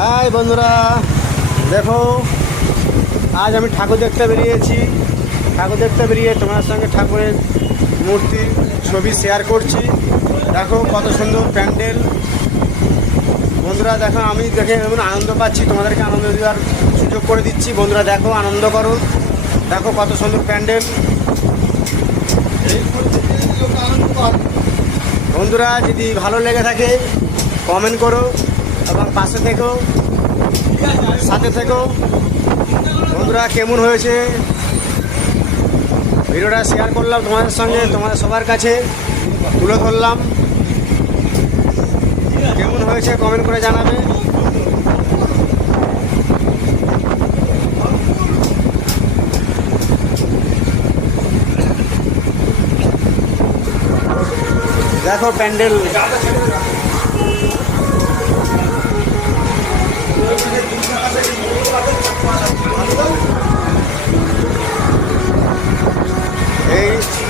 High বন্ধুরা, দেখো আজ আমি ঠাকুর দেখতে বেরিয়েছি। ঠাকুর দেখতে বেরিয়ে তোমার সঙ্গে ঠাকুরের মূর্তি ছবি শেয়ার করছি। দেখো কত সুন্দর প্যান্ডেল। বন্ধুরা দেখো, আমি দেখে এমন আনন্দ পাচ্ছি, তোমাদেরকে আনন্দ দেওয়ার সুযোগ করে দিচ্ছি। বন্ধুরা দেখো, আনন্দ করো। দেখো কত সুন্দর প্যান্ডেল। বন্ধুরা যদি ভালো লেগে থাকে কমেন্ট করো এবং পাশে থেকো, সাথে থেকো। বন্ধুরা কেমন হয়েছে ভিডিওটা শেয়ার করলাম তোমাদের সঙ্গে, তোমাদের সবার কাছে তুলে ধরলাম। কেমন হয়েছে কমেন্ট করে জানাবে। দেখো প্যান্ডেল।